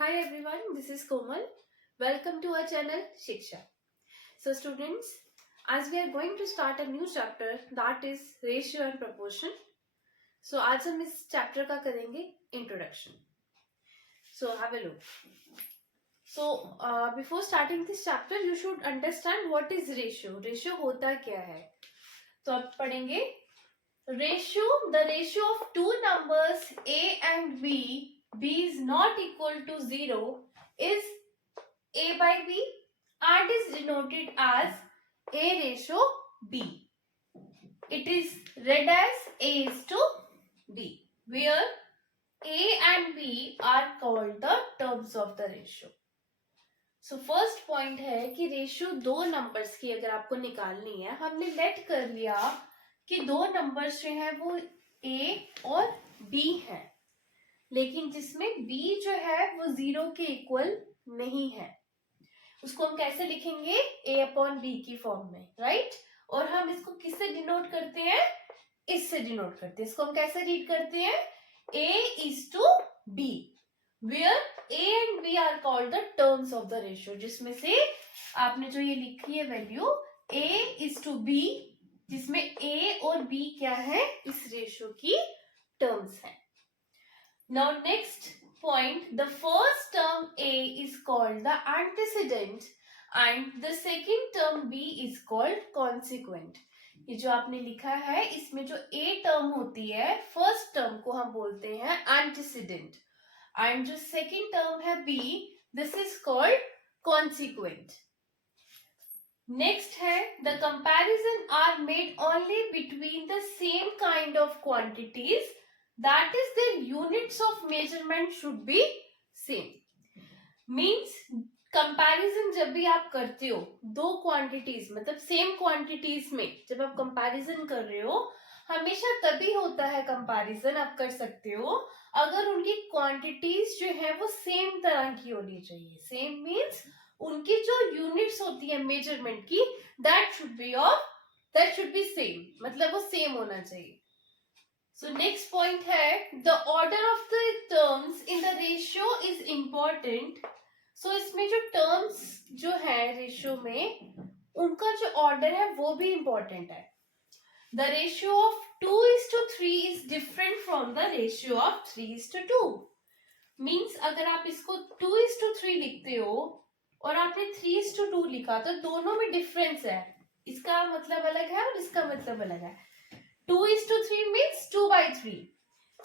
Hi everyone, this is Komal. Welcome to our channel Shiksha. So students, as we are going to start a new chapter that is ratio and proportion. So आज हम इस chapter का करेंगे introduction. So have a look. So before starting this chapter, you should understand what is ratio. Ratio होता क्या है? तो आप पढ़ेंगे ratio. The ratio of two numbers A and B is not equal to 0 is A by B and is denoted as A ratio B. It is read as A is to B, where A and B are called the terms of the ratio. So first point है कि ratio दो numbers की अगर आपको निकालनी है, हमने late कर लिया कि दो नंबर्स जो है वो A और B हैं, लेकिन जिसमें B जो है वो 0 के इक्वल नहीं है, उसको हम कैसे लिखेंगे? A अपॉन बी की फॉर्म में, राइट? और हम इसको किससे डिनोट करते हैं? इससे डिनोट करते हैं. इसको हम कैसे रीड करते हैं? A is to B, where A and B are called the terms of the ratio. जिसमें से आपने जो ये लिखी है value A is to B, जिसमें A और B क्या है? इस रेशियो की टर्म्स हैं. Now next point, the first term A is called the antecedent and the second term B is called consequent. ये जो आपने लिखा है इसमें जो A टर्म होती है, फर्स्ट टर्म को हम बोलते हैं antecedent and जो second टर्म है B, this is called consequent. Next है the comparison are made only between the same kind of quantities, that is their units of measurement should be same. Means comparison जब भी आप करते हो दो quantities, मतलब same quantities में जब आप कंपैरिजन कर रहे हो, हमेशा तभी होता है कंपैरिजन आप कर सकते हो अगर उनकी क्वांटिटीज जो है वो सेम तरह की होनी चाहिए. सेम मीन्स उनकी जो यूनिट्स होती है मेजरमेंट की, दैट शुड बी सेम, मतलब वो सेम होना चाहिए. So next point है the order of the terms in the ratio is important. So इसमें जो terms जो है रेशियो में, उनका जो order है वो भी important है. The ratio of 2:3 is different from the ratio of 3:2. Means अगर आप इसको 2:3 लिखते हो और आपने 3:2 लिखा तो दोनों में डिफरेंस है. इसका मतलब अलग है और इसका मतलब अलग है. 2:3 means 2/3.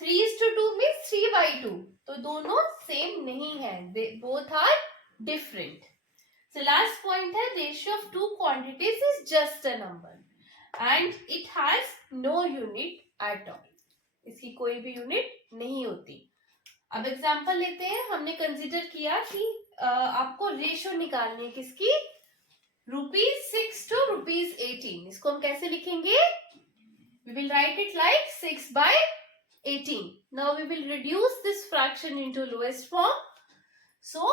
3:2 means 3/2. तो दोनों सेम नहीं है. They both are different. So last point है ratio of two quantities is just a number and it has no unit at all. इसकी कोई भी यूनिट नहीं होती. अब एग्जांपल लेते हैं. हमने कंसीडर किया कि आपको रेशियो निकालनी है किसकी? ₹6 to ₹18. इसको हम कैसे लिखेंगे? We will write it like 6/18. Now we will reduce this fraction into lowest form. So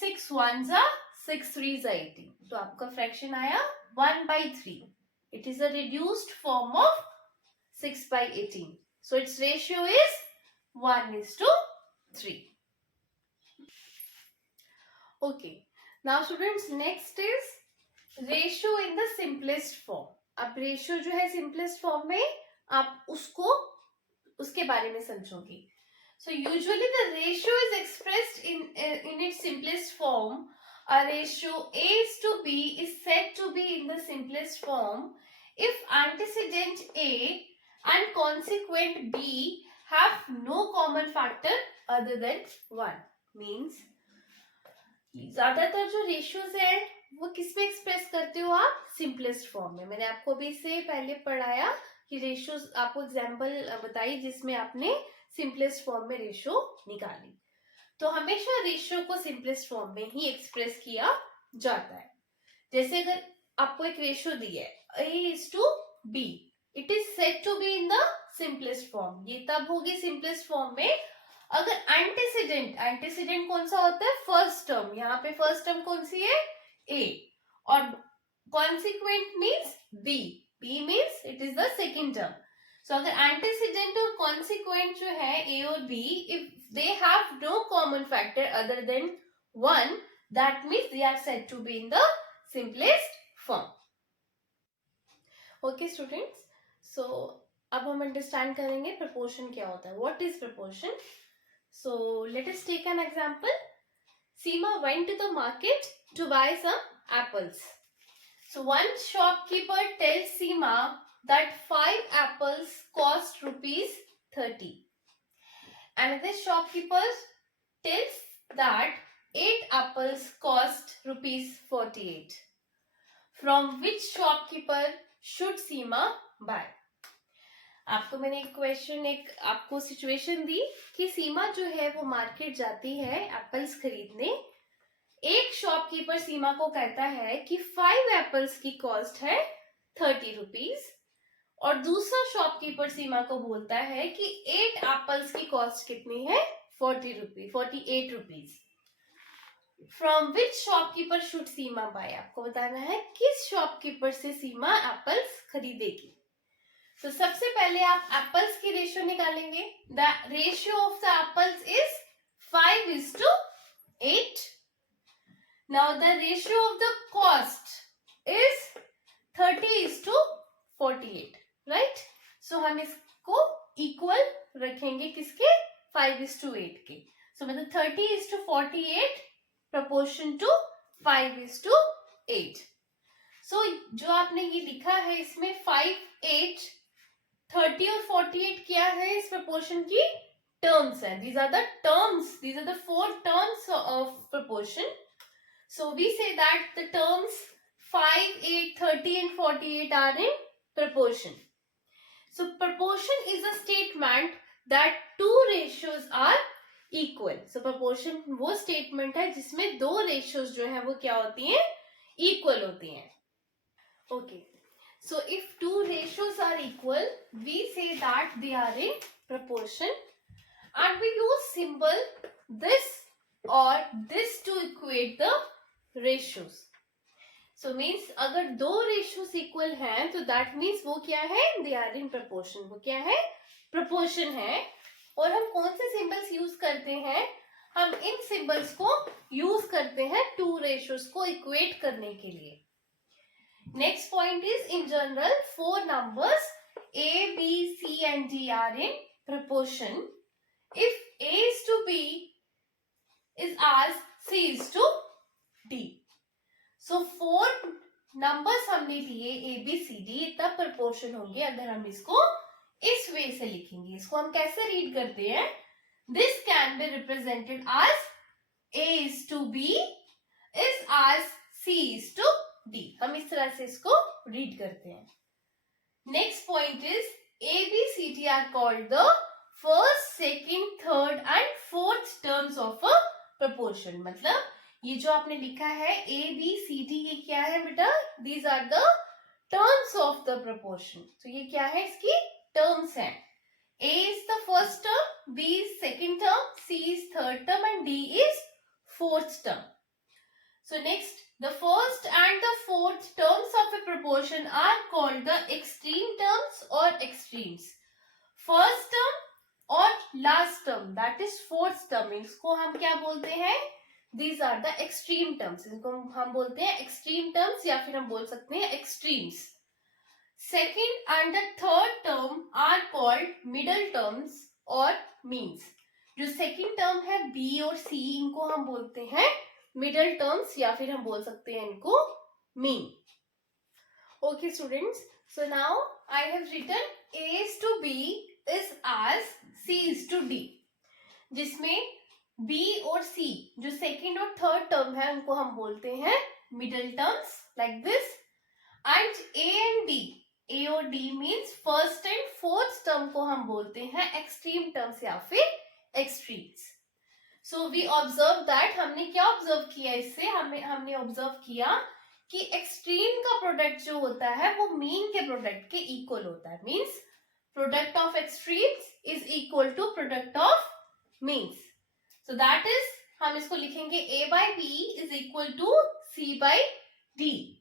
6 ones are 6 threes are 18. तो आपका fraction आया 1/3. It is a reduced form of 6/18. So its ratio is 1:3. Okay. Now students, next is ratio in the simplest form. अब ratio जो है simplest form में आप उसको उसके बारे में समझोगे. So usually the ratio is expressed in its simplest form. A ratio A is to B is said to be in the simplest form if antecedent A and consequent B have no common factor other than 1. Means ज्यादातर जो ratios है वो किसमें express करते हो आप? Simplest form में. मैंने आपको भी इससे पहले पढ़ाया कि रेशियोज, आपको एग्जांपल बताई जिसमें आपने सिंपलेस्ट फॉर्म में रेशियो निकाली. तो हमेशा रेशियो को सिंपलेस्ट फॉर्म में ही एक्सप्रेस किया जाता है. जैसे अगर आपको एक रेशियो दी है A:B, it is said to be in the simplest form. ये तब होगी सिंपलेस्ट फॉर्म में अगर एंटीसीडेंट कौन सा होता है? First term. यहाँ पे फर्स्ट टर्म कौन सी है? A. और consequent means B. B means it is the second term. So अगर एंटीसीडेंट और कॉन्सिक्वेंट जो है A और B, if they have no common factor other than 1, that means they are said to be in the simplest form. Okay students, so अब हम understand करेंगे proportion क्या होता है. What is proportion? So let us take an example. Seema went to the market to buy some apples. So one shopkeeper tells Seema that 5 apples cost rupees 30. Another shopkeeper tells that 8 apples cost rupees 48. From which shopkeeper should Seema buy? आपको मैंने एक आपको situation दी कि सीमा जो है वो market जाती है एप्पल्स खरीदने. एक शॉपकीपर सीमा को कहता है कि 5 एप्पल्स की कॉस्ट है 30 रुपीज और दूसरा शॉपकीपर सीमा को बोलता है कि 8 एप्पल्स की कॉस्ट कितनी है 48 rupees. From which shopkeeper should Seema buy? आपको बताना है किस शॉपकीपर से सीमा एप्पल्स खरीदेगी. तो सबसे पहले आप एप्पल्स की रेशियो निकालेंगे. The ratio of the apples is 5:8. Now the ratio of the cost is 30:48. Right? So हम इसको इक्वल रखेंगे किसके? 5:8 के. सो मतलब 30:48 proportion to 5:8. सो जो आपने ये लिखा है इसमें 5, 8, 30 और 48 क्या है इस प्रपोर्शन की? टर्म्स है. these are the 4 terms of proportion. So we say that the terms 5, 8, 30 and 48 are in proportion. So proportion is a statement that two ratios are equal. So proportion वो statement है जिसमें दो ratios जो है वो क्या होती हैं? Equal होती हैं. Okay. So if two ratios are equal, we say that they are in proportion and we use symbol this or this to equate the ratios. So means अगर दो ratios equal हैं तो that means वो क्या है? They are in proportion. वो क्या है? Proportion है. और हम कौन से symbols use करते हैं? हम इन symbols को use करते हैं two ratios को equate करने के लिए. Next point is in general 4 numbers A, B, C and D are in proportion if A is to B is as C is to D. So 4 numbers हमने लिए A, B, C, D तब proportion होंगे अगर हम इसको इस वे से लिखेंगे. इसको हम कैसे रीड करते हैं? This can be represented as A is to B is as C is to D. हम इस तरह से इसको रीड करते हैं. Next point is ABCD are called the first, second, third and fourth terms of a proportion. मतलब ये जो आपने लिखा है ABCD ये क्या है बेटा? These are the terms of the proportion. तो ये क्या है? इसकी टर्म्स हैं. A is the first term, B is second term, C is third term and D is fourth term. So next, the first and the fourth terms of a proportion are called the extreme terms or extremes. First term और last term, that is fourth term, इसको हम क्या बोलते हैं? These are the extreme terms. इसको हम बोलते हैं extreme terms या फिर हम बोल सकते हैं extremes. Second and the third term are called middle terms or means. जो second term है B और C, इनको हम बोलते हैं मिडल टर्म्स या फिर हम बोल सकते हैं इनको mean. Okay students, so now I have written A is to B is as C is to D, जिसमें B और C जो सेकेंड और थर्ड टर्म है उनको हम बोलते हैं middle terms like this. And A and D, A और D means first and fourth term को हम बोलते हैं एक्सट्रीम टर्म्स या फिर extremes. So we observe that हमने क्या ऑब्जर्व किया इससे? हमने ऑब्जर्व किया कि एक्सट्रीम का प्रोडक्ट जो होता है वो मीन के प्रोडक्ट के इक्वल होता है. Means product of extremes is equal to product of means. So that is हम इसको लिखेंगे A by B is equal to C by D,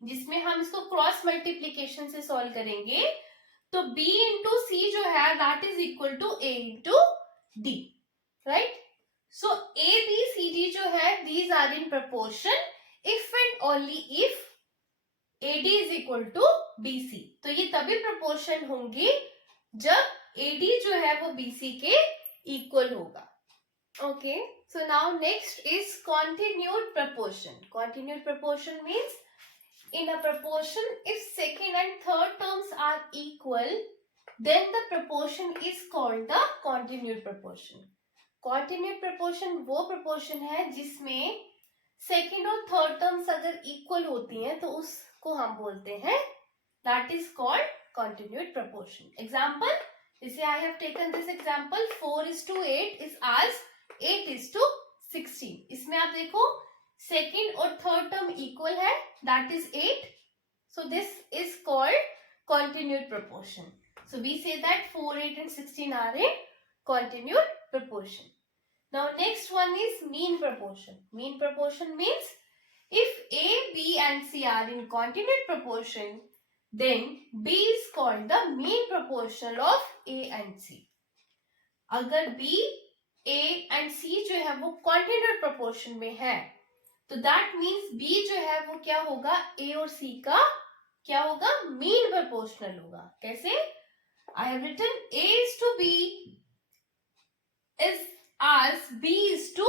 जिसमें हम इसको क्रॉस मल्टीप्लीकेशन से सॉल्व करेंगे. तो B इंटू C जो है that is equal to A into D. Right? So AB CD जो है these are in proportion if and only if AD is equal to BC. तो ये तभी proportion होंगी जब AD जो है वो BC के equal होगा. Okay, so now next is continued proportion. Continued proportion means in a proportion if second and third terms are equal, then the proportion is called the continued proportion. Continued proportion वो proportion है जिसमें second और third terms अगर equal होती हैं तो उसको हम बोलते हैं that is called continued proportion. Example, जैसे I have taken this example 4:8 is as 8:16. इसमें आप देखो सेकेंड और थर्ड टर्म इक्वल है that is 8. So this is called continued proportion. So we say that 4, 8 and 16 are in continued proportion. Now next one is mean proportion. Mean proportion means if A, B and C are in continued proportion, then B is called the mean proportion of A and C. अगर B, A and C जो है वो continued proportion में है तो that means B जो है वो क्या होगा A और C का क्या होगा mean proportional होगा. कैसे? I have written A is to B is as B is to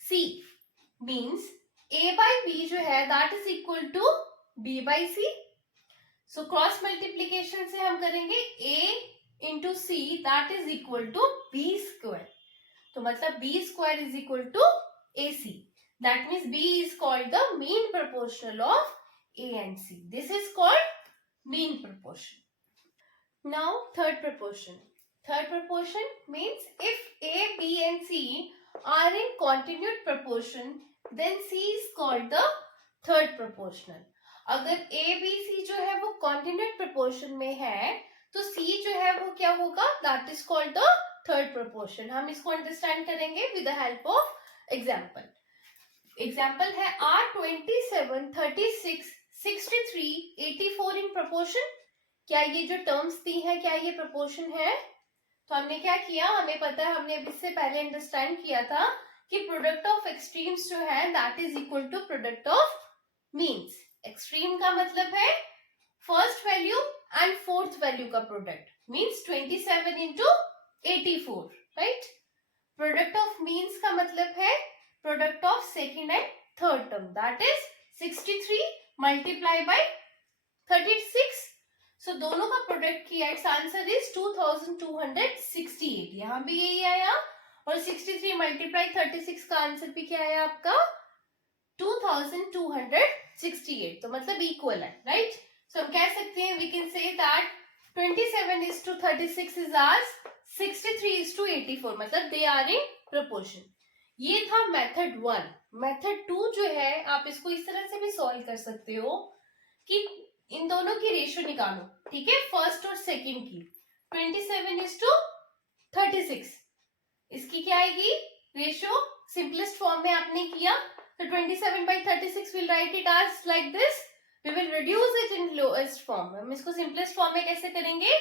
C means A by B जो है that is equal to B by C. So cross multiplication से हम करेंगे A into C that is equal to B square. तो मतलब B square is equal to AC. That means B is called the mean proportional of A and C. This is called mean proportion. Now third proportion. Third proportion means if A, B and C are in continued proportion, then C is called the third proportional. अगर A, B, C जो है वो continued proportion में है तो C जो है वो क्या होगा that is called the third proportion. हम इसको understand करेंगे with the help of example. Example है R27, 36, 63, 84 इन प्रोपोर्शन. क्या ये जो टर्म्स दी है क्या ये प्रोपोर्शन है? तो हमने क्या किया, हमें पता है, हमने इससे पहले अंडरस्टैंड किया था कि प्रोडक्ट ऑफ एक्सट्रीम्स जो है that is equal to product of means. Extreme का मतलब है first value and fourth value का product means 27 into 84, right. Product of means का मतलब है product of second and third term that is 63 multiply by 36. So दोनों का product किया, इट्स आंसर इज 2268. यहाँ भी यही आया और 63 मल्टीप्लाई 36 का आंसर भी क्या आया आपका 2268. तो मतलब इक्वल है, राइट. सो हम कह सकते हैं we can say that 27:36 is as 63:84 मतलब दे आर इन प्रोपोर्शन. ये था मेथड 1. मेथड 2 जो है आप इसको इस तरह से भी सॉल्व कर सकते हो कि इन दोनों की रेशियो निकालो, ठीक है, फर्स्ट और सेकंड की. 27:36 इसकी क्या आएगी रेशियो, सिंपलेस्ट फॉर्म में आपने किया तो 27/36 will write it as like this. We will reduce it in lowest form. हम इसको सिंपलेस्ट फॉर्म में कैसे करेंगे,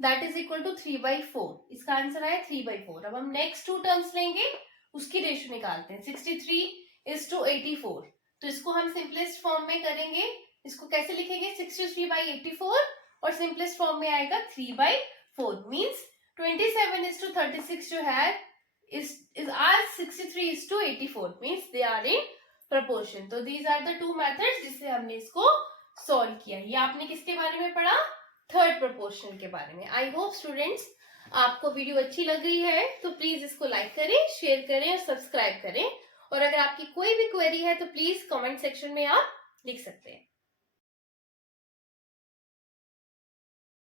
दैट इज इक्वल टू 3/4. इसका आंसर आया 3/4. अब हम नेक्स्ट टू टर्म्स लेंगे, उसकी रेशियो निकालते हैं. 63:84 तो इसको हम सिंपलेस्ट फॉर्म में करेंगे. इसको कैसे लिखेंगे 63/84 और सिंपलेस्ट फॉर्म में आएगा 3/4 मींस 27:36 जो है is as 63:84 means they are in proportion. तो these are the two methods जिससे हमने इसको सॉल्व किया. ये आपने किसके बारे में पढ़ा, थर्ड प्रोपोर्शनल के बारे में. आई होप स्टूडेंट्स आपको वीडियो अच्छी लग रही है तो प्लीज इसको लाइक करें, शेयर करें और सब्सक्राइब करें. और अगर आपकी कोई भी क्वेरी है तो प्लीज कमेंट सेक्शन में आप लिख सकते हैं.